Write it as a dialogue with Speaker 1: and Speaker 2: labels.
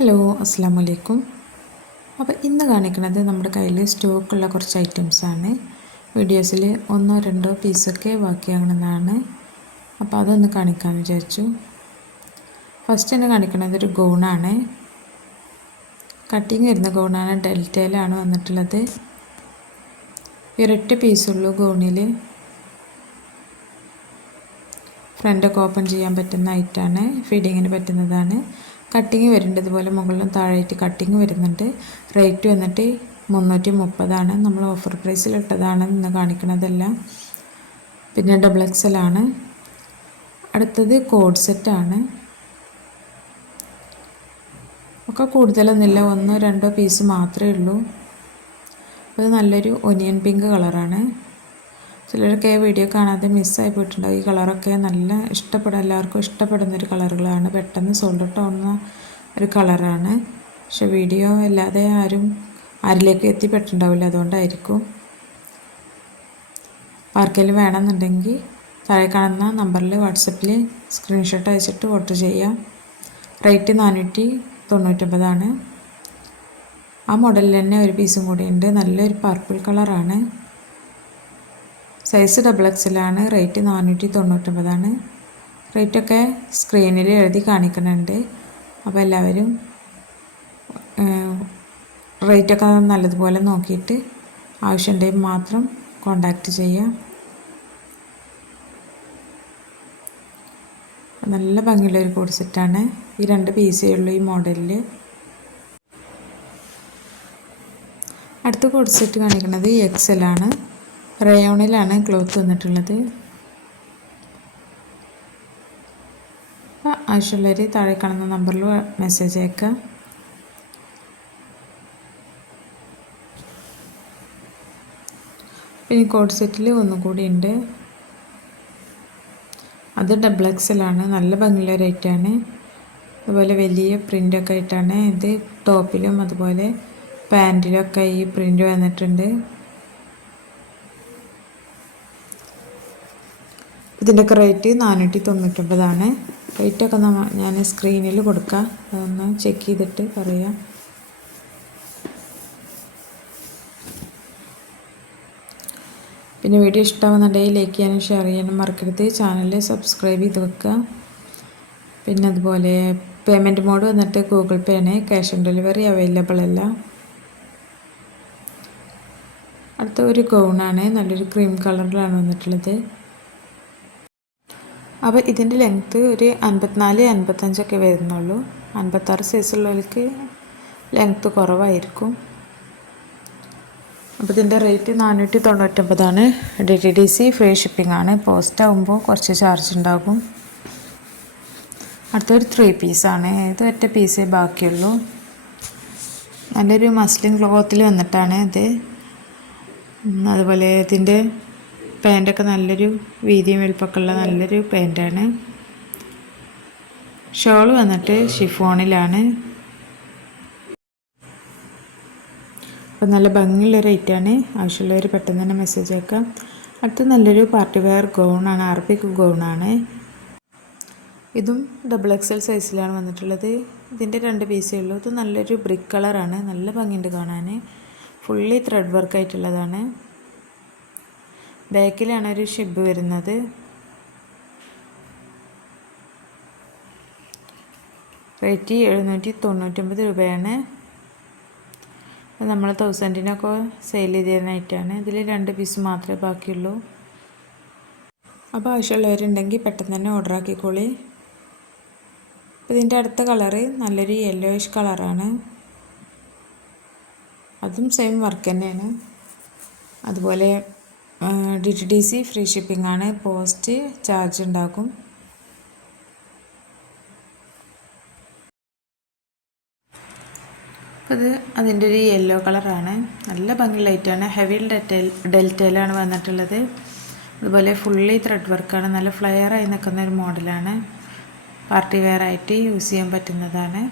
Speaker 1: Hello അസ്സാം വലൈക്കും അപ്പോൾ ഇന്ന് കാണിക്കുന്നത് നമ്മുടെ കയ്യിൽ സ്റ്റോക്കുള്ള കുറച്ച് ഐറ്റംസാണ് വീഡിയോസിൽ ഒന്നോ രണ്ടോ പീസൊക്കെ ബാക്കിയാകണമെന്നാണ്. അപ്പോൾ അതൊന്ന് കാണിക്കാമെന്ന് വിചാരിച്ചു. ഫസ്റ്റ് തന്നെ കാണിക്കുന്നത് ഒരു ഗൗണാണ് കട്ടിങ് വരുന്ന ഗൗണാണ് ഡെൽറ്റയിലാണ് വന്നിട്ടുള്ളത്. ഒരൊറ്റ പീസുള്ളൂ ഗൗണിൽ. ഫ്രണ്ടൊക്കെ ഓപ്പൺ ചെയ്യാൻ പറ്റുന്ന ഐറ്റാണ് ഫീഡിങ്ങിന് പറ്റുന്നതാണ്. കട്ടിങ് വരുന്നുണ്ട്. ഇതുപോലെ മുകളിലും താഴെയായിട്ട് കട്ടിങ് വരുന്നുണ്ട്. റേറ്റ് വന്നിട്ട് മുന്നൂറ്റി മുപ്പതാണ് നമ്മൾ ഓഫർ പ്രൈസിൽ ഇട്ടതാണ് ഇന്ന് കാണിക്കുന്നതെല്ലാം പിന്നെ ഡബിൾ എക്സലാണ് അടുത്തത് കോഡ് സെറ്റാണ് ഒക്കെ കൂടുതലൊന്നുമില്ല. ഒന്നോ രണ്ടോ പീസ് മാത്രമേ ഉള്ളൂ. അത് നല്ലൊരു ഒനിയൻ പിങ്ക് കളറാണ് ചിലരൊക്കെ വീഡിയോ കാണാതെ മിസ്സായി പോയിട്ടുണ്ടാവും. ഈ കളറൊക്കെ നല്ല ഇഷ്ടപ്പെടും. എല്ലാവർക്കും ഇഷ്ടപ്പെടുന്ന ഒരു കളറുകളാണ് പെട്ടെന്ന് സോൾഡ് ആവുന്ന ഒരു കളറാണ് പക്ഷെ വീഡിയോ അല്ലാതെ ആരും ആരിലേക്ക് എത്തിപ്പെട്ടിട്ടുണ്ടാവില്ല. അതുകൊണ്ടായിരിക്കും. ആർക്കെങ്കിലും വേണമെന്നുണ്ടെങ്കിൽ താഴെ കാണുന്ന നമ്പറിൽ വാട്സപ്പിൽ സ്ക്രീൻഷോട്ട് അയച്ചിട്ട് ഓർഡർ ചെയ്യാം. റേറ്റ് നാനൂറ്റി തൊണ്ണൂറ്റൊമ്പതാണ് ആ മോഡലിൽ തന്നെ ഒരു പീസും കൂടി ഉണ്ട്. നല്ലൊരു പർപ്പിൾ കളറാണ് സൈസ് ഡബിൾ എക്സിലാണ് റേറ്റ് നാനൂറ്റി തൊണ്ണൂറ്റൊമ്പതാണ് റേറ്റൊക്കെ സ്ക്രീനിൽ എഴുതി കാണിക്കുന്നുണ്ട്. അപ്പോൾ എല്ലാവരും റേറ്റൊക്കെ നല്ലതുപോലെ നോക്കിയിട്ട് ആവശ്യമുണ്ടെങ്കിൽ മാത്രം കോണ്ടാക്റ്റ് ചെയ്യാം. നല്ല ഭംഗിയുള്ള ഒരു കോഡ് സെറ്റാണ് ഈ രണ്ട് പീസേ ഉള്ളൂ ഈ മോഡലിൽ അടുത്ത കോഡ് സെറ്റ് കാണിക്കുന്നത് എക്സലാണ് റയോണിലാണ് ക്ലോത്ത് വന്നിട്ടുള്ളത്. ആവശ്യമുള്ളവർ താഴെ കാണുന്ന നമ്പറിൽ മെസ്സേജ് അയക്കുക പിന്നെ കോഡ് സെറ്റിൽ ഒന്നുകൂടി ഉണ്ട്. അത് ഡബിൾ എക്സലാണ് നല്ല ഭംഗിയുള്ള റേറ്റാണ് അതുപോലെ വലിയ പ്രിന്റൊക്കെ ആയിട്ടാണ് ഇത്. ടോപ്പിലും അതുപോലെ പാന്റിലൊക്കെ ഈ പ്രിന്റ് വന്നിട്ടുണ്ട്. ഇതിന്റെയൊക്കെ റേറ്റ് നാനൂറ്റി തൊണ്ണൂറ്റൊമ്പതാണ് റേറ്റൊക്കെ ഞാൻ സ്ക്രീനിൽ കൊടുക്കാം. അതൊന്ന് ചെക്ക് ചെയ്തിട്ട് പറയാം. പിന്നെ വീഡിയോ ഇഷ്ടമാകുന്നുണ്ടെങ്കിൽ ലൈക്ക് ചെയ്യാനും ഷെയർ ചെയ്യാനും മറക്കരുത്. ചാനൽ സബ്സ്ക്രൈബ് ചെയ്ത് വെക്കുക. പിന്നെ അതുപോലെ പേയ്മെന്റ് മോഡ് വന്നിട്ട് ഗൂഗിൾ പേ ആണ്. ക്യാഷ് ഓൺ ഡെലിവറി അവൈലബിൾ അല്ല. അടുത്ത ഒരു ഗൗണാണ് നല്ലൊരു ക്രീം കളറിലാണ് വന്നിട്ടുള്ളത്. അപ്പോൾ ഇതിന്റെ ലെങ്ത്ത് ഒരു അൻപത്തിനാല് അൻപത്തഞ്ചൊക്കെ വരുന്നുള്ളൂ. അൻപത്താറ് സൈസുള്ളവർക്ക് ലെങ്ത്ത് കുറവായിരിക്കും. അപ്പോൾ ഇതിന്റെ റേറ്റ് നാനൂറ്റി തൊണ്ണൂറ്റൊമ്പതാണ് D T D C free shipping ആണ്. പോസ്റ്റ് ആകുമ്പോൾ കുറച്ച് ചാർജ് ഉണ്ടാകും. അടുത്തൊരു ത്രീ പീസാണ് ഇത് ഒറ്റ പീസേ ബാക്കിയുള്ളൂ. നല്ലൊരു മസ്ലിൻ ക്ലോത്തിൽ വന്നിട്ടാണ് ഇത്. അതുപോലെ ഇതിന്റെ പാന്റൊക്കെ നല്ലൊരു വീതിയും വലുപ്പമൊക്കെയുള്ള നല്ലൊരു പാന്റാണ്. ഷോൾ വന്നിട്ട് ഷിഫോണിലാണ്. അപ്പോൾ നല്ല ഭംഗിയുള്ള റേറ്റാണ് ആവശ്യമുള്ളവർ പെട്ടെന്ന് തന്നെ മെസ്സേജ് അയക്കാം. അടുത്ത് നല്ലൊരു പാർട്ടി വെയർ ഗൗണാണ് അറബിക് ഗൗണാണ്. ഇതും ഡബിൾ എക്സൽ സൈസിലാണ് വന്നിട്ടുള്ളത്. ഇതിന്റെ രണ്ട് പീസേ ഉള്ളൂ. ഇത് നല്ലൊരു ബ്രിക്ക് കളറാണ് നല്ല ഭംഗിയുണ്ട് കാണാൻ. ഫുള്ളി ത്രെഡ് വർക്ക് ആയിട്ടുള്ളതാണ്. ബാക്കിലാണ് ഒരു ഷിബ് വരുന്നത്. റേറ്റ് എഴുന്നൂറ്റി തൊണ്ണൂറ്റൊമ്പത് രൂപയാണ് നമ്മൾ തൗസൻഡിനൊക്കെ സെയിൽ ചെയ്തതിനായിട്ടാണ്. ഇതിൽ രണ്ട് പീസ് മാത്രമേ ബാക്കിയുള്ളൂ. അപ്പോൾ ആവശ്യമുള്ളവരുണ്ടെങ്കിൽ പെട്ടെന്ന് തന്നെ ഓർഡർ ആക്കിക്കോളി. അപ്പോൾ ഇതിന്റെ അടുത്ത കളറ് നല്ലൊരു യെല്ലോയിഷ് കളറാണ് അതും സെയിം വർക്ക് തന്നെയാണ്. അതുപോലെ D T D C free shipping ആണ്. പോസ്റ്റ് ചാർജ് ഉണ്ടാക്കും. അത് അതിന്റെ ഒരു യെല്ലോ കളറാണ് നല്ല ഭംഗി ലൈറ്റാണ് ഹെവി ഡെറ്റൽ ഡെൽറ്റയിലാണ് വന്നിട്ടുള്ളത്. അതുപോലെ ഫുള്ളി ത്രെഡ് വർക്കാണ് നല്ല ഫ്ലെയർ ആയി നിൽക്കുന്ന ഒരു മോഡലാണ് പാർട്ടി വെയർ ആയിട്ട് യൂസ് ചെയ്യാൻ പറ്റുന്നതാണ്.